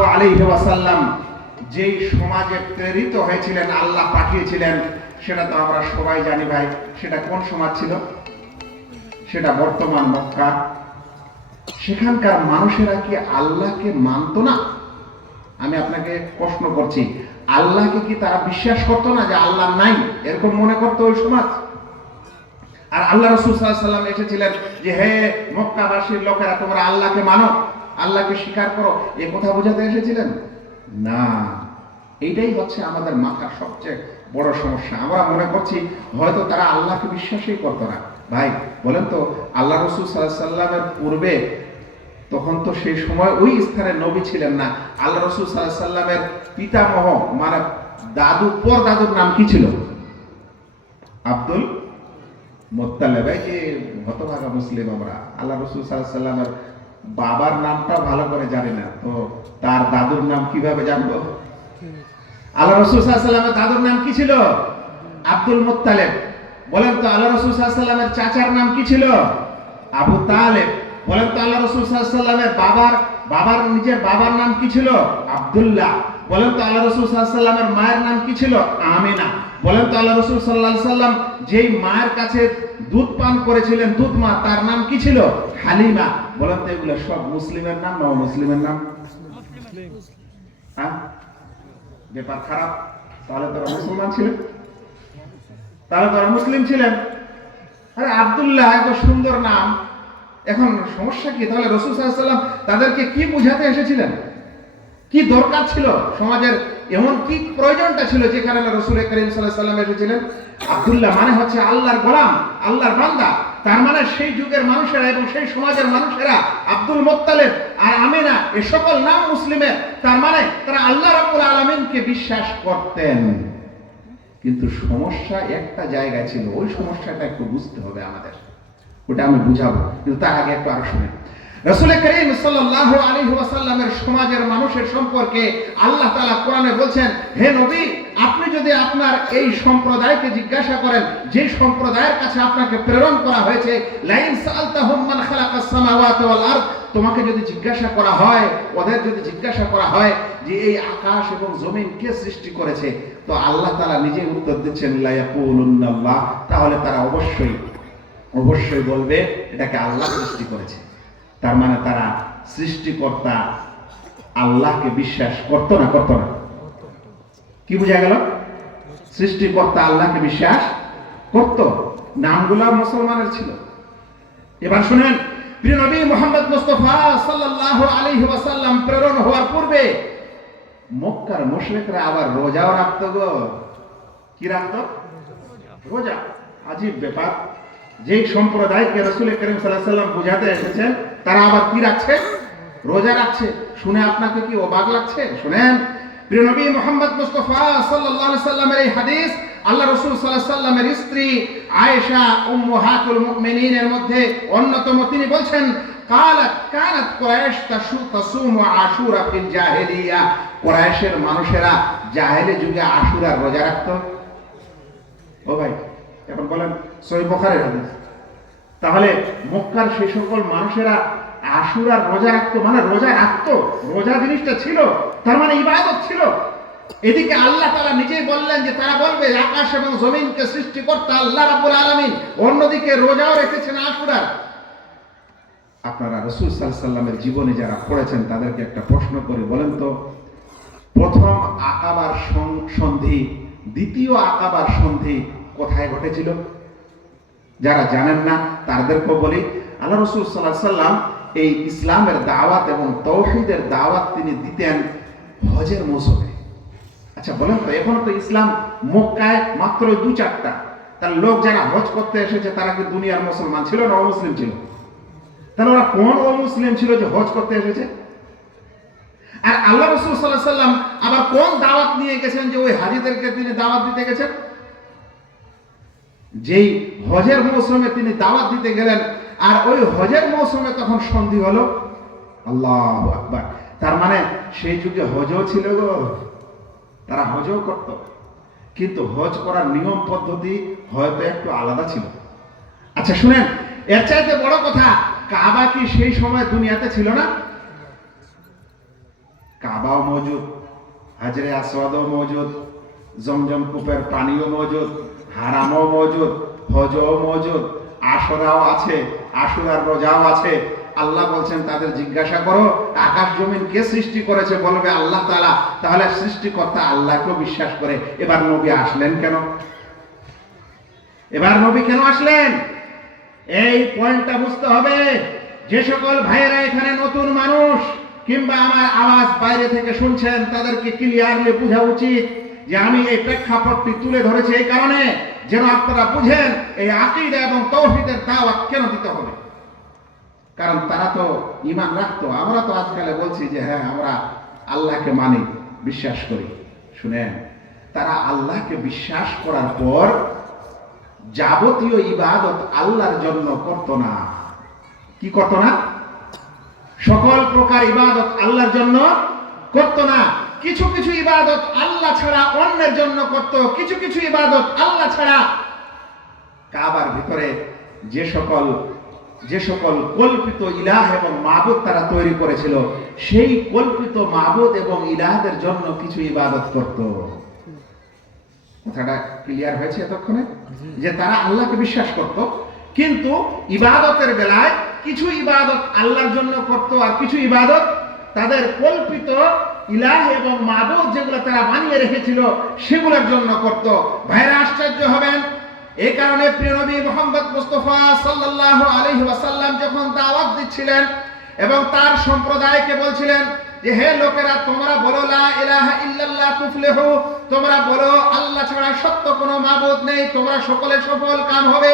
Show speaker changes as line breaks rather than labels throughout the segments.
ওয়াসাল্লাম যেই সমাজে প্রেরিত হয়েছিলেন, আল্লাহ পাঠিয়েছিলেন, সেটা তো আমরা সবাই জানি ভাই, সেটা কোন সমাজ ছিল? সেটা বর্তমান মক্কা। সেখানকার মানুষেরা কি আল্লাহকে মানতো না? আমি আপনাকে প্রশ্ন করছি, আল্লাহকে কি তারা বিশ্বাস করতো না যে আল্লাহ নাই? এরকম মনে করতো ওই সমাজ? আর আল্লাহ রসুল সাল্লাম এসেছিলেন যে, হে মক্কাবাসীর লোকেরা, তোমরা আল্লাহকে মানো। আল্লাহকে স্বীকার করো, এ কথা বোঝাতে এসেছিলেন? না। এইটাই হচ্ছে আমাদের মাথার সবচেয়ে বড় সমস্যা। আমরা মনে করছি হয়তো তারা আল্লাহকে বিশ্বাসই করতো না। ভাই, বলেন তো, আল্লাহ রসুল সাল্লাহ সাল্লামের পূর্বে তখন তো সেই সময় ওই স্থানে নবী ছিলেন না। আল্লাহ রসুল সাল্লাহ সাল্লামের পিতামহ মানে দাদু পর দাদুর নাম কি ছিল? আব্দুল মোত্তালেব। এই যে হতভাগা মুসলিম আমরা। আল্লাহ রসুল সাল্লাহ সাল্লামের বাবার নামটা ভালো করে জানি না। তো তার দাদুর নাম কীভাবে জানব? আল্লাহ রসুল সাল্লামের দাদুর নাম কি ছিল? আব্দুল মোত্তালেব। বলেন তো আল্লাহ রসুল সাল্লামের চাচার নাম কি ছিল? আবু তালেব। বলেন তো আল্লাহ রসুল সাল্লামের বাবার বাবার নিজের বাবার নাম কি ছিল? আব্দুল্লাহ। বলেন তো আল্লাহ রসুল সাল্লামের মায়ের নাম কি ছিল? আমিনা। বলেন তো আল্লাহ রসুল সাল্লাহ সাল্লাম যেই মায়ের কাছে দুধ পান করেছিলেন, দুধ মা, তার নাম কি ছিল? হালিমা। বলেন তো এগুলো সব মুসলিমের নাম না মুসলিমের নাম? হ্যাঁ? ব্যাপার খারাপ। তাহলে তারা মুসলমান ছিলেন। তাহলে তারা মুসলিম ছিলেন। আরে আব্দুল্লাহ, এত সুন্দর নাম। এখন সমস্যা কি? তাহলে রসুল সাল্লাম তাদেরকে কি বুঝাতে এসেছিলেন? কি দরকার ছিল? সমাজের এমন কি প্রয়োজনটা ছিল যেখানে রসুল করিম সাল্লাহ সাল্লাম এসেছিলেন? আব্দুল্লাহ মানে হচ্ছে আল্লাহর গোলাম, আল্লাহর বান্দা। তার মানে সেই যুগের মানুষেরা এবং সেই সমাজের মানুষেরা আব্দুল মোত্তালেব আর আমিনা, এ সকল নাম মুসলিমের তার মানে তারা আল্লাহ রাব্বুল আলামিনকে বিশ্বাস করতেন। কিন্তু সমস্যা একটা জায়গায় ছিল, ওই সমস্যাটা একটু বুঝতে হবে আমাদের। ওটা আমি বুঝাবো, কিন্তু তার আগে একটু আরও শুনে। রসুল করিম সাল্লাল্লাহু আলাইহি ওয়াসাল্লামের সমাজের মানুষের সম্পর্কে আল্লাহ তাআলা কোরআনে বলছেন, হে নবী আপনি যদি আপনার এই সম্প্রদায়কে জিজ্ঞাসা করেন, যে সম্প্রদায়ের কাছে আপনাকে প্রেরণ করা হয়েছে, লাইন সালতাহুম মান খালাকাস সামাওয়াতি ওয়াল আরদ, তোমাকে যদি জিজ্ঞাসা করা হয়, ওদের যদি জিজ্ঞাসা করা হয় যে এই আকাশ এবং জমিন কে সৃষ্টি করেছে, তো আল্লাহ তাআলা নিজে উত্তর দিচ্ছেন, লা ইয়াকুলুন্নাল্লাহ তাহলে তারা অবশ্যই অবশ্যই বলবে, এটাকে আল্লাহ সৃষ্টি করেছে। তার মানে তারা সৃষ্টিকর্তা আল্লাহকে বিশ্বাস করতো না করতো না। কি বোঝা গেল? সৃষ্টিকর্তা আল্লাহকে বিশ্বাস করত। নামগুলা মুসলমানের ছিল। এবার শুনেন, প্রিয় নবী মোহাম্মদ মুস্তফা সাল্লাল্লাহু আলাইহি ওয়াসাল্লাম প্রেরণ হওয়ার পূর্বে মক্কার মুশরিকরা আবার রোজাও রাখতো গো। কি রাখতো? রোজা। আজীব ব্যাপার। যে সম্প্রদায়কে রসুল করিম সাল্লাহ সাল্লাম বোঝাতে এসেছেন, তারা আবার কি রাখছে? রোজা রাখছে। শুনে আপনাকে কি অবাক লাগছে? শুনেন প্রিয়নবী মোহাম্মদ মুস্তফা সাল্লাল্লাহু সাল্লামের এই হাদিস, আল্লাহ রসুল সাল্লাহ সাল্লামের স্ত্রী আয়েশা উম্মুহাতুল মুমিনিনের মধ্যে অন্যতম, তিনি বলছেন, কালাত কানাত কুরাইশ তাসু, তাসুম আশুরা ফিল জাহেলিয়া। কুরাইশের মানুষেরা জাহেলি যুগে আশুরা রোজা রাখত? ও ভাই, এখন বলেন সহিহ বুখারীর হাদিস। তাহলে মক্কার সেই সকল মানুষেরা আশুরার রোজা রাখতো মানে রোজা রাখতো। রোজা জিনিসটা ছিল, তার মানে ইবাদত ছিল। এদিকে আল্লাহ তারা নিজেই বললেন যে, তারা বলবে, আকাশ এবং জমিনকে সৃষ্টি করতে আল্লাহ রাবুল আলমিন, অন্যদিকে রোজাও রেখেছেন আশুরার আপনারা রসুল সাল্লামের জীবনে যারা পড়েছেন, তাদেরকে একটা প্রশ্ন করে, বলেন তো, প্রথম আকাবার সন্ধি, দ্বিতীয় আকাবার সন্ধি কোথায় ঘটেছিল? যারা জানেন না, তাদেরকেও বলি। আল্লাহ রসুল সাল্লাহ সাল্লাম এই ইসলামের দাওয়াত এবং তৌহিদের দাওয়াত তিনি দিতেন হজের মৌসুমে। আচ্ছা বলেন তো, এখন তো ইসলাম মক্কায় মাত্র দু চারটা। তার লোক যারা হজ করতে এসেছে, তারা কি দুনিয়ার মুসলমান ছিল না অমুসলিম ছিল? তাহলে ওরা কোন অমুসলিম ছিল যে হজ করতে এসেছে? আর আল্লাহ রসুল সাল্লাহ সাল্লাম আবার কোন দাওয়াত নিয়ে গেছেন যে ওই হাজিদেরকে তিনি দাওয়াত দিতে গেছেন? যেই হজের মৌসুমে তিনি দাওয়াত দিতে গেলেন আর ওই হজের মৌসুমে তখন সন্ধি হলো। আল্লাহ আকবার। তার মানে সেই যুগে হজও ছিল গো। তারা হজও করত। কিন্তু হজ করার নিয়ম পদ্ধতি হয়তো একটু আলাদা ছিল। আচ্ছা শুনেন, এর চাইতে বড় কথা, কাবা কি সেই সময় দুনিয়াতে ছিল না? কাবাও মজুদ, হাজরে আসওয়াদও মজুদ, জমজম কূপের পানিও মজুদ, হারামও মজুদ, হজও মজুদ আশরাও আছে, আশুরার রোজাও আছে। আল্লাহ বলছেন, তাদের জিজ্ঞাসা করো, আকাশ জমিন কে সৃষ্টি করেছে? বলবে আল্লাহ তাআলা। তাহলে সৃষ্টিকর্তা আল্লাহকেও বিশ্বাস করে। এবার নবী আসলেন কেন? এবার নবী কেন আসলেন? এই পয়েন্টটা বুঝতে হবে। যে সকল ভাইয়েরা এখানে নতুন মানুষ, কিংবা আমার আওয়াজ বাইরে থেকে শুনছেন, তাদেরকে ক্লিয়ারলি বোঝা উচিত। যে আমি এই প্রেক্ষাপটটি তুলে ধরেছি এই কারণে যেন আপনারা বুঝেন এই আকিদা এবং তৌহিদের দাওয়াত কেন দিতে হবে। কারণ তারা তো ইমান রাখতো। আমরা তো আজকালে বলছি যে হ্যাঁ আমরা আল্লাহকে মানি, বিশ্বাস করি। শুনেন, তারা আল্লাহকে বিশ্বাস করার পর যাবতীয় ইবাদত আল্লাহর জন্য করত না। কি করত না? সকল প্রকার ইবাদত আল্লাহর জন্য করত না। কিছু কিছু ইবাদত আল্লাহ ছাড়া অন্যের জন্য করত, কিছু কিছু ইবাদত আল্লাহ ছাড়া কাবার ভিতরে যে সকল যে সকল কল্পিত ইলাহ এবং মাবুদ তারা তৈরি করেছিল, সেই কল্পিত মাবুদ এবং ইলাহদের জন্য কিছু ইবাদত করত। কথাটা ক্লিয়ার হয়েছে এতক্ষণে? যে তারা আল্লাহকে বিশ্বাস করত, কিন্তু ইবাদতের বেলায় কিছু ইবাদত আল্লাহর জন্য করত আর কিছু ইবাদত তাদের কল্পিত ইলাহ এবং মাবুদ যেগুলো তারা বানিয়ে রেখেছিল, সেগুলোর জন্য করত। ভাইরা আশ্চর্য হবেন এই কারণে প্রিয় নবী মোহাম্মদ মুস্তফা সাল্লাল্লাহু আলাইহি ওয়াসাল্লাম যখন দাওয়াত দিচ্ছিলেন এবং তার সম্প্রদায়কে বলছিলেন যে, হে লোকেরা, তোমরা বলো, লা ইলাহা ইল্লাল্লাহ তুফলিহু, তোমরা বলো, আল্লাহ ছাড়া সত্য কোনো মাবুদ নেই, তোমরা সকলে সফল কাম হবে।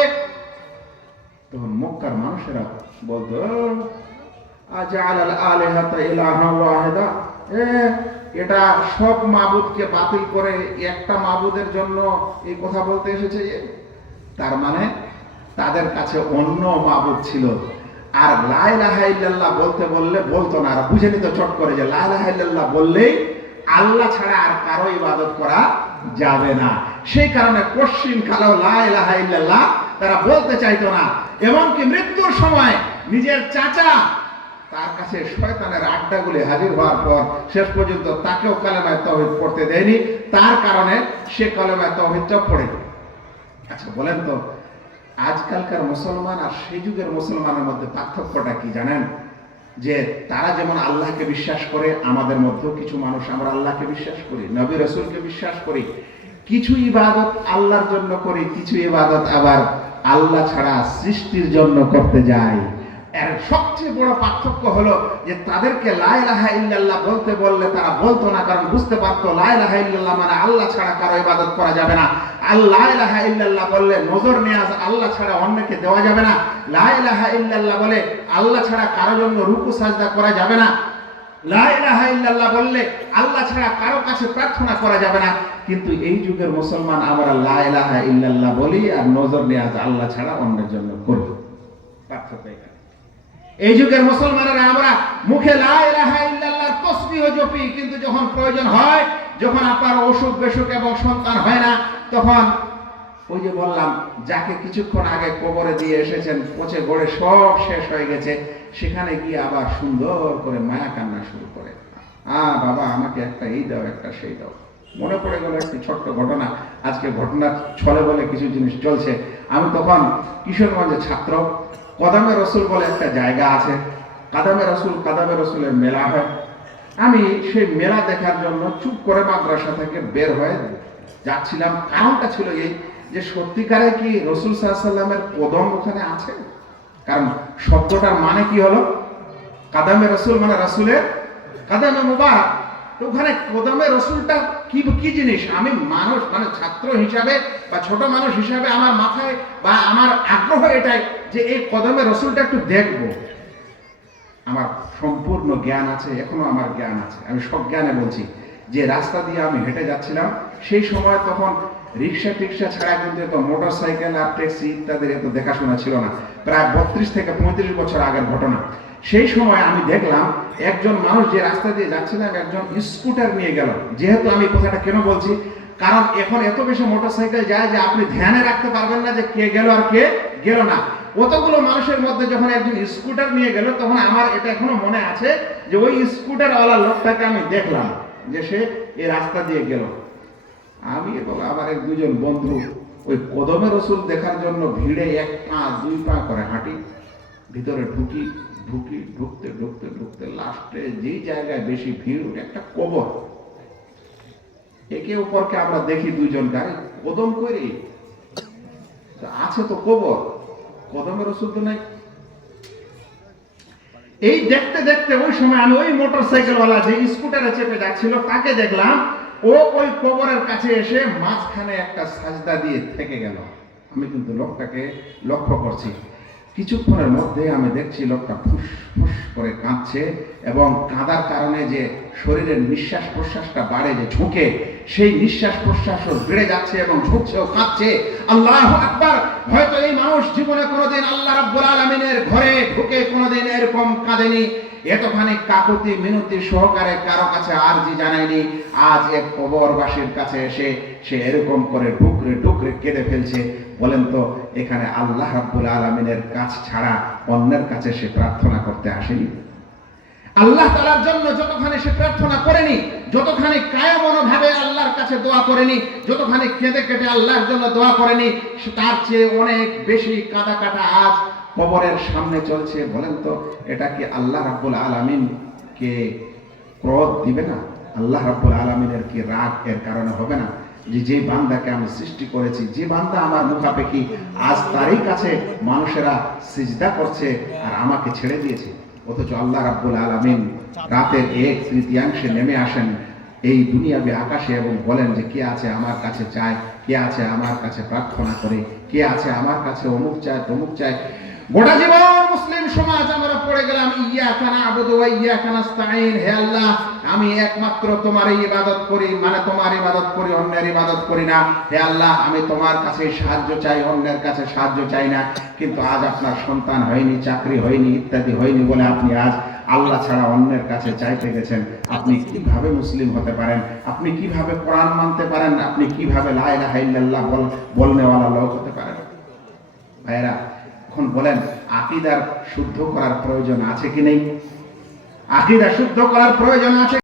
তখন মক্কার মানুষেরা বলতো আজাল আল আলিহাতা ইলাহা ওয়াহিদা। এ এটা সব মাবুদকে বাতিল করে একটা মাবুদের জন্য এই কথা বলতে এসেছে? তার মানে তাদের কাছে অন্য মাবুদ ছিল। আর লাই ইল্লাল্লাহ বলতে বললে বলতো না, আর বুঝে নিত চট করে যে লাই ইল্লাল্লাহ বললেই আল্লাহ ছাড়া আর কারও ইবাদত করা যাবে না। সেই কারণে পশ্চিম কালো লাই ইল্লাল্লাহ তারা বলতে চাইতো না। এমনকি মৃত্যুর সময় নিজের চাচা তার কাছে শয়তানের আড্ডাগুলি হাজির হওয়ার পর শেষ পর্যন্ত তাকেও কালেমায় তহিদ পড়তে দেয়নি। তার কারণে সে কালেমায় তহিদটা পড়ে আচ্ছা বলেন তো, আজকালকার মুসলমান আর সেই যুগের মুসলমানের মধ্যে পার্থক্যটা কি জানেন? যে তারা যেমন আল্লাহকে বিশ্বাস করে, আমাদের মধ্যেও কিছু মানুষ আমরা আল্লাহকে বিশ্বাস করি, নবী রসুলকে বিশ্বাস করি। কিছু ইবাদত আল্লাহর জন্য করি, কিছু ইবাদত আবার আল্লাহ ছাড়া সৃষ্টির জন্য করতে যাই। এর সবচেয়ে বড় পার্থক্য হলো যে তাদেরকে লাহা ইল্লাল্লাহ বলতে বললে তারা বলতো না, কারণ বুঝতে পারতো লাহা ইল্লাল্লাহ মানে আল্লাহ ছাড়া কারও ইবাদত করা যাবে না। আল্লাহ লাহা ইল্লাল্লাহ বললে নজর নিয়াজ আল্লাহ ছাড়া অন্যকে দেওয়া যাবে না। লাহা ইল্লাল্লাহ বলে আল্লাহ ছাড়া কারও জন্য রুকু, সাজদা করা যাবে না। লা ইলাহা ইল্লাল্লাহ বললে আল্লাহ ছাড়া কারও কাছে প্রার্থনা করা যাবে না। কিন্তু এই যুগের মুসলমান আমরা লা ইলাহা ইল্লাল্লাহ বলি আর নজর নিয়াজ আল্লাহ ছাড়া অন্যের জন্য করি। পার্থক্য এই যুগের মুসলমানেরা আমরা মুখে জপি, কিন্তু যখন প্রয়োজন হয়, যখন আপনার অসুখ বেসুখ এবং সন্তান হয় না, তখন ওই যে বললাম, যাকে কিছুক্ষণ আগে কবরে দিয়ে এসেছেন, পচে গড়ে সব শেষ হয়ে গেছে, সেখানে গিয়ে আবার সুন্দর করে মায়া কান্না শুরু করে। আ, বাবা, আমাকে একটা এই দাও, একটা সেই দাও। মনে পড়ে গেল একটি ছোট্ট ঘটনা। আজকে ঘটনা ছলে বলে কিছু জিনিস চলছে। আমি তখন কিশোরগঞ্জের ছাত্র। কদামে রসুল বলে একটা জায়গা আছে। কাদামে রসুল, কাদামে রসুলের মেলা হয়। আমি সেই মেলা দেখার জন্য চুপ করে মাদ্রাসা থেকে বের হয়ে যাচ্ছিলাম। কারণটা ছিল এই যে সত্যিকারে কি রসুল সাল্লামের কদম ওখানে আছে? কারণ শব্দটার মানে কি হলো? কাদামে রসুল মানে রসুলের কাদামে মুবারক। ওখানে কদমে রসুলটা কি কি জিনিস? আমি মানুষ মানে ছাত্র হিসাবে বা ছোট মানুষ হিসাবে আমার মাথায় বা আমার আগ্রহ এটাই যে এই কদমে রসুলটা একটু দেখব। আমার সম্পূর্ণ জ্ঞান আছে, এখনও আমার জ্ঞান আছে। আমি সব জ্ঞানে বলছি, যে রাস্তা দিয়ে আমি হেঁটে যাচ্ছিলাম, সেই সময় তখন রিক্সা টিক্সা ছাড়া কিন্তু এত মোটর সাইকেল আর ট্যাক্সি ইত্যাদির এত দেখাশোনা ছিল না। প্রায় বত্রিশ থেকে পঁয়ত্রিশ বছর আগের ঘটনা। সেই সময় আমি দেখলাম একজন মানুষ যে রাস্তা দিয়ে যাচ্ছিলাম, একজন স্কুটার নিয়ে গেল। যেহেতু আমি কথাটা কেন বলছি? কারণ এখন এত বেশি মোটর সাইকেল যায় যে আপনি ধ্যানে রাখতে পারবেন না যে কে গেল আর কে গেল না। অতগুলো মানুষের মধ্যে যখন একজন স্কুটার নিয়ে গেল, তখন আমার এটা এখনও মনে আছে যে ওই স্কুটারওয়ালা লোকটাকে আমি দেখলাম যে সে এই রাস্তা দিয়ে গেল। আমি এবং আমার এক দুজন বন্ধু ওই কদমে রসুল দেখার জন্য ভিড়ে এক পা, দুই পা করে হাঁটি। ভিতরে ঢুকি ঢুকি, ঢুকতে ঢুকতে ঢুকতে লাস্টে যেই জায়গায় বেশি ভিড় একটা কবর একে অপরকে আমরা দেখি দুইজন গাড়ি কদম করে। আছে তো কবর কদমের ওষুধ তো নাই। এই দেখতে দেখতে ওই সময় আমি ওই মোটর সাইকেলওয়ালা যে স্কুটারে চেপে যাচ্ছিল, তাকে দেখলাম, ও ওই কবরের কাছে এসে মাঝখানে একটা সাজদা দিয়ে থেকে গেল। আমি কিন্তু লোকটাকে লক্ষ্য করছি। কিছুক্ষণের মধ্যে আমি দেখছি লোকটা ফুস ফুস করে কাঁদছে এবং কাঁদার কারণে যে শরীরের নিঃশ্বাস প্রশ্বাসটা বাড়ে, যে ঝুঁকে, সেই নিঃশ্বাস প্রশ্বাসও বেড়ে যাচ্ছে এবং ঝুঁকছেও কাঁদছে। আল্লাহ আকবার! হয়তো এই মানুষ জীবনে কোনোদিন আল্লাহ রাব্বুল আলামিনের ঘরে ঢুকে কোনোদিন এরকম কাঁদেনি। এতখানি কাকুতি মিনতি সহকারে কারও কাছে আরজি জানায়নি। আজ এক কবরবাসীর কাছে এসে সে এরকম করে ঢুকরে ঢুকরে কেঁদে ফেলছে। বলেন তো, এখানে আল্লাহ রাব্বুল আলামিনের কাছ ছাড়া অন্যের কাছে সে প্রার্থনা করতে আসেনি। আল্লাহ তালার জন্য যতখানি সে প্রার্থনা করেনি, যতখানি কায়মনোভাবে আল্লাহর কাছে দোয়া করেনি, যতখানি কেঁদে কেটে আল্লাহর জন্য দোয়া করেনি তার চেয়ে অনেক বেশি কাদা কাটা আজ কবরের সামনে চলছে। বলেন তো, এটা কি আল্লাহ রাব্বুল আলামিন কে ক্রোধ দিবে না? আল্লাহ রাব্বুল আলামিনের কি রাগ এর কারণে হবে না? যে যে বান্দাকে আমি সৃষ্টি করেছি, যে বান্দা আমার মুখাপেক্ষি, আজ তারই কাছে মানুষেরা সিজদা করছে আর আমাকে ছেড়ে দিয়েছে। অথচ আল্লাহ রাব্বুল আলামিন রাতের এক তৃতীয়াংশে নেমে আসেন এই দুনিয়াবি আকাশে এবং বলেন যে, কে আছে আমার কাছে চায়, কে আছে আমার কাছে প্রার্থনা করে, কে আছে আমার কাছে অমুক চায়, তমুক চায়। গোটা জীবন মুসলিম সমাজ আমরা পড়ে গেলাম ইয়া কানা আবুদু ওয়া ইয়া কানাস্তাইন হে আল্লাহ, আমি একমাত্র তোমারই ইবাদত করি মানে তোমার ইবাদত করি, অন্যের ইবাদত করি না। হে আল্লাহ, আমি তোমার কাছে সাহায্য চাই, অন্যের কাছে সাহায্য চাই না। কিন্তু আজ আপনার সন্তান হয়নি, চাকরি হয়নি, ইত্যাদি হয়নি বলে আপনি আজ আল্লাহ ছাড়া অন্যের কাছে চাইতে গেছেন। আপনি কীভাবে মুসলিম হতে পারেন? আপনি কীভাবে কোরআন মানতে পারেন? আপনি কীভাবে লা ইলাহা ইল্লাল্লাহ বল, বলনেওয়ালা লোক হতে পারেন? ভাইরা এখন বলেন আকিদার শুদ্ধ করার প্রয়োজন আছে কি নেই? আকিদা শুদ্ধ করার প্রয়োজন আছে